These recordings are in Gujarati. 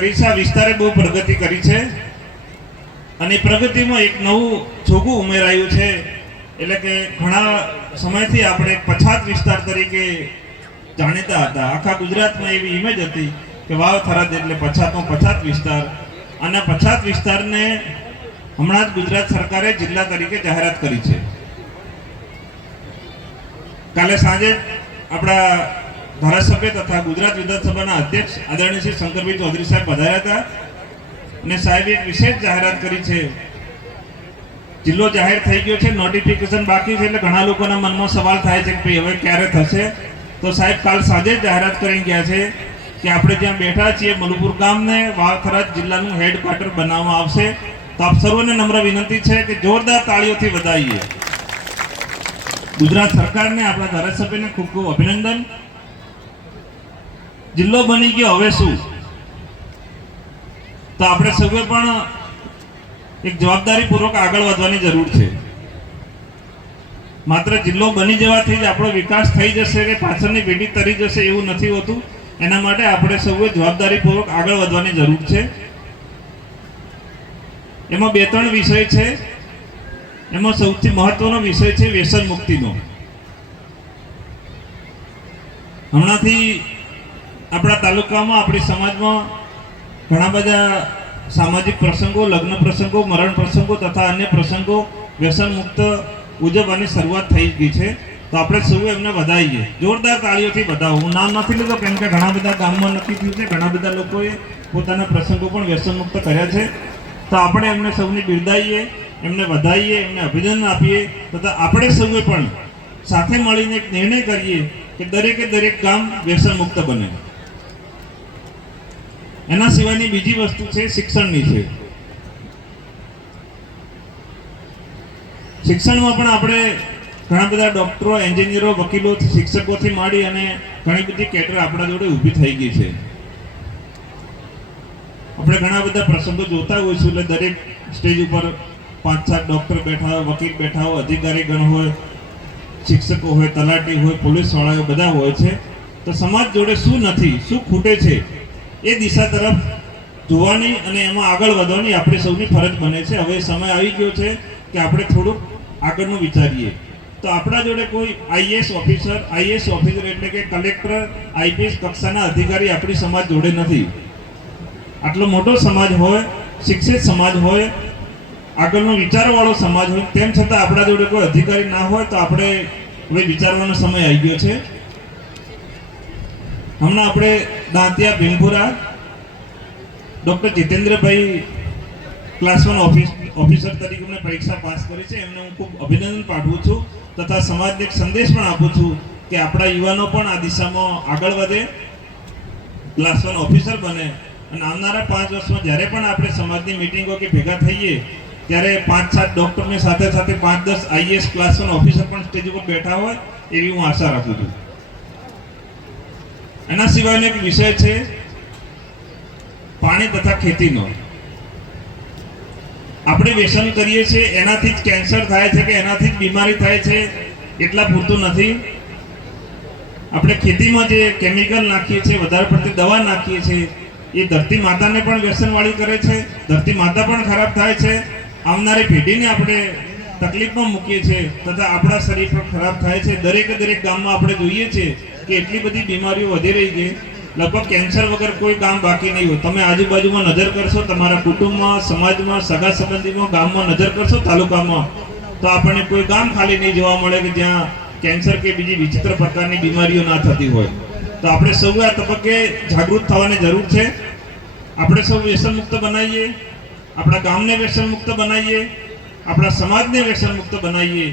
કડીસા વિસ્તારે બહુ પ્રગતિ કરી છે અને પ્રગતિમાં એક નવું જોગું ઉમેરાયું છે. એટલે કે ઘણા સમયથી આપણે પછાત વિસ્તાર તરીકે જાણીતા હતા. આખા ગુજરાતમાં એવી ઇમેજ હતી કે વાવ થરાદ એટલે પછાતનો પછાત વિસ્તાર, અને પછાત વિસ્તારને હમણાં જ ગુજરાત સરકારે જિલ્લા તરીકે જાહેરાત કરી છે. કાલે સાંજે આપણા ધારાસભ્ય તથા ગુજરાત વિધાનસભાના અધ્યક્ષ આદરણીય શ્રી શંકરભાઈ ચૌધરી સાહેબ પધાર્યા હતા અને સાહેબે એક વિશેષ જાહેરાત કરી છે. જિલ્લો જાહેર થઈ ગયો છે, નોટિફિકેશન બાકી છે, એટલે ઘણા લોકોના મનમાં સવાલ થાય છે કે હવે ક્યારે થશે. તો સાહેબ કાલ સાંજે જાહેરાત કરીને ગયા છે કે આપણે જ્યાં બેઠા છીએ મલુપુર ગામને વાવ થરાદ જિલ્લાનું હેડક્વાર્ટર બનાવવામાં આવશે. તો આપ સર્વને નમ્ર વિનંતી છે કે જોરદાર તાળીઓથી વધાવીએ. ગુજરાત સરકારને, આપણા ધારાસભ્યને ખૂબ ખૂબ અભિનંદન. જિલ્લો બની ગયો, હવે શું? તો આપણે સૌએ પણ એક જવાબદારીપૂર્વક આગળ વધવાની જરૂર છે. માત્ર જિલ્લો બની જવાથી જ આપણો વિકાસ થઈ જશે કે પાછળની પેઢી તરી જશે એવું નથી હોતું. એના માટે આપણે સૌએ જવાબદારીપૂર્વક આગળ વધવાની જરૂર છે. એમાં 2-3 વિષય છે. એમાં સૌથી મહત્વનો વિષય છે વ્યસન મુક્તિનો. હમણાંથી આપણા તાલુકામાં, આપણી સમાજમાં ઘણા બધા સામાજિક પ્રસંગો, લગ્ન પ્રસંગો, મરણ પ્રસંગો તથા અન્ય પ્રસંગો વ્યસન મુક્ત ઉજવવાની શરૂઆત થઈ ગઈ છે. તો આપણે સૌ એમને વધાવીએ, જોરદાર તાળીઓથી વધાવો. હું નામ નથી લેતો કેમ કે ઘણા બધા ગામમાં નક્કી થયું છે, ઘણા બધા લોકોએ પોતાના પ્રસંગો પણ વ્યસન મુક્ત કર્યા છે. તો આપણે એમને સૌને બિરદાવીએ, એમને વધાવીએ, એમને અભિનંદન આપીએ તથા આપણે સૌએ પણ સાથે મળીને એક નિર્ણય કરીએ કે દરેકે દરેક ગામ વ્યસન મુક્ત બને. એના સિવાયની બીજી વસ્તુ છે શિક્ષણની છે. શિક્ષણમાં પણ આપણે ઘણા બધા ડોક્ટરો, એન્જિનિયરો, વકીલો, શિક્ષકોથી માંડી અને ઘણી બધી કેડર આપણા જોડે ઊભી થઈ ગઈ છે. આપણે ઘણા બધા પ્રસંગો જોતા હોઈશું, એટલે દરેક સ્ટેજ ઉપર 5-7 ડોક્ટર બેઠા હોય, વકીલ બેઠા હોય, અધિકારીગણ હોય, શિક્ષકો હોય, તલાટી હોય, પોલીસ વાળાઓ બધા હોય છે. તો સમાજ જોડે શું નથી, શું ખૂટે છે, એ દિશા તરફ જોવાની અને એમાં આગળ વધવાની આપણી સૌની ફરજ બને છે. હવે સમય આવી ગયો છે કે આપણે થોડુંક આગળનું વિચારીએ. તો આપણા જોડે કોઈ આઈએએસ ઓફિસર એટલે કે કલેક્ટર, આઈપીએસ કક્ષાના અધિકારી આપણી સમાજ જોડે નથી. આટલો મોટો સમાજ હોય, શિક્ષિત સમાજ હોય, આગળનો વિચારવાળો સમાજ હોય, તેમ છતાં આપણા જોડે કોઈ અધિકારી ના હોય તો આપણે હવે વિચારવાનો સમય આવી ગયો છે. હમણાં આપણે દાંતિયા ભીમપુરા ડૉક્ટર જીતેન્દ્રભાઈ ક્લાસ 1 ઓફિસર તરીકે અમને પરીક્ષા પાસ કરી છે. એમને હું ખૂબ અભિનંદન પાઠવું છું તથા સમાજને એક સંદેશ પણ આપું છું કે આપણા યુવાનો પણ આ દિશામાં આગળ વધે, ક્લાસ 1 ઓફિસર બને. અને આવનારા 5 વર્ષમાં જ્યારે પણ આપણે સમાજની મિટિંગો કે ભેગા થઈએ ત્યારે 5-7 ડૉક્ટરની સાથે સાથે 5-10 આઈએએસ ક્લાસ 1 ઓફિસર પણ સ્ટેજ ઉપર બેઠા હોય એવી હું આશા રાખું છું. એના સિવાયનો એક વિષય છે પાણી તથા ખેતીનો. આપણે વ્યસન કરીએ છીએ, એનાથી જ કેન્સર થાય છે કે એનાથી જ બીમારી થાય છે એટલા પૂરતું નથી. આપણે ખેતીમાં જે કેમિકલ નાખીએ છીએ, વધારે પડતી દવા નાખીએ છીએ, એ ધરતી માતાને પણ વ્યસનવાળી કરે છે. ધરતી માતા પણ ખરાબ થાય છે. આવનારી પેઢીને આપણે તકલીફમાં મૂકીએ છીએ તથા આપણા શરીર પર ખરાબ થાય છે. દરેક ગામમાં આપણે જોઈએ છીએ કે એટલી બધી બીમારીઓ વધી રહી છે, લગભગ કેન્સર વગર કોઈ ગામ બાકી નહીં હોય. તમે આજુબાજુમાં નજર કરશો, તમારા કુટુંબમાં, સમાજમાં, સગા સંબંધીમાં, ગામમાં નજર કરશો, તાલુકામાં, તો આપણને કોઈ ગામ ખાલી નહીં જોવા મળે કે જ્યાં કેન્સર કે બીજી વિચિત્ર પ્રકારની બીમારીઓ ના થતી હોય. તો આપણે સૌ આ તબક્કે જાગૃત થવાની જરૂર છે. આપણે સૌ વ્યસન મુક્ત બનાવીએ, આપણા ગામને વ્યસન મુક્ત બનાવીએ, આપણા સમાજને વ્યસન મુક્ત બનાવીએ,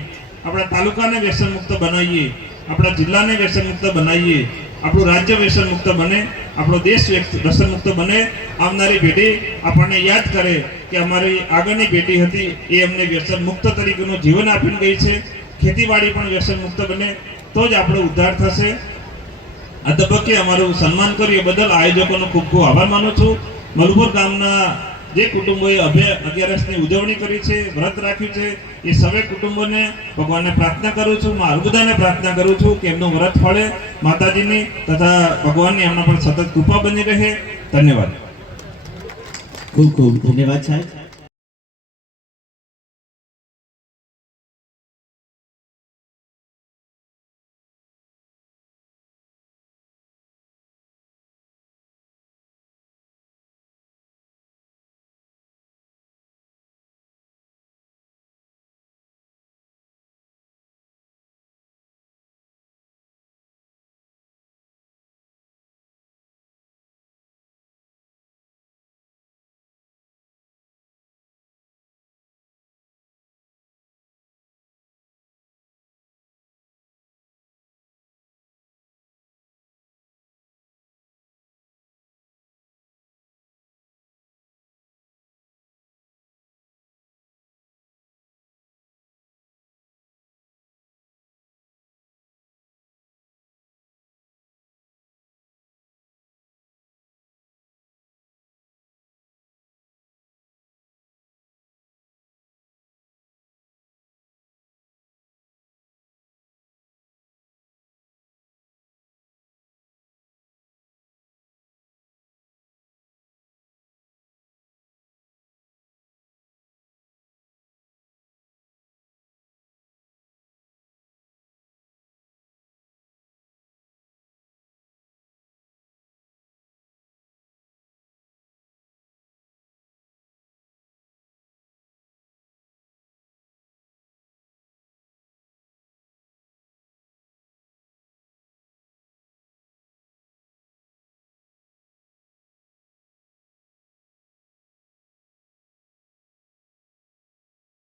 આપણા તાલુકાને વ્યસન મુક્ત બનાવીએ, આપણા જિલ્લાને વ્યસન મુક્ત બનાવીએ, આપણું રાજ્ય વ્યસન મુક્ત બને, આપણો દેશ વ્યસન મુક્ત બને. આવનારી પેઢી આપણને યાદ કરે કે અમારી આગળની પેઢી હતી એ અમને વ્યસન મુક્ત તરીકેનું જીવન આપીને ગઈ છે. ખેતીવાડી પણ વ્યસન મુક્ત બને તો જ આપણો ઉદ્ધાર થશે. આ તબક્કે અમારું સન્માન કર્યું એ બદલ આયોજકોનો ખૂબ ખૂબ આભાર માનું છું. મલુપુર ગામના જે કુટુંબોએ 11મી ઉજવણી કરી છે, વ્રત રાખ્યું છે, એ સર્વે કુટુંબોને ભગવાનને પ્રાર્થના કરું છું, મા અર્બુદાને પ્રાર્થના કરું છું કે એમનું વ્રત ફળે, માતાજીની તથા ભગવાનની એમના પર સતત કૃપા બની રહે. ધન્યવાદ. ખૂબ ખૂબ ધન્યવાદ સાહેબ.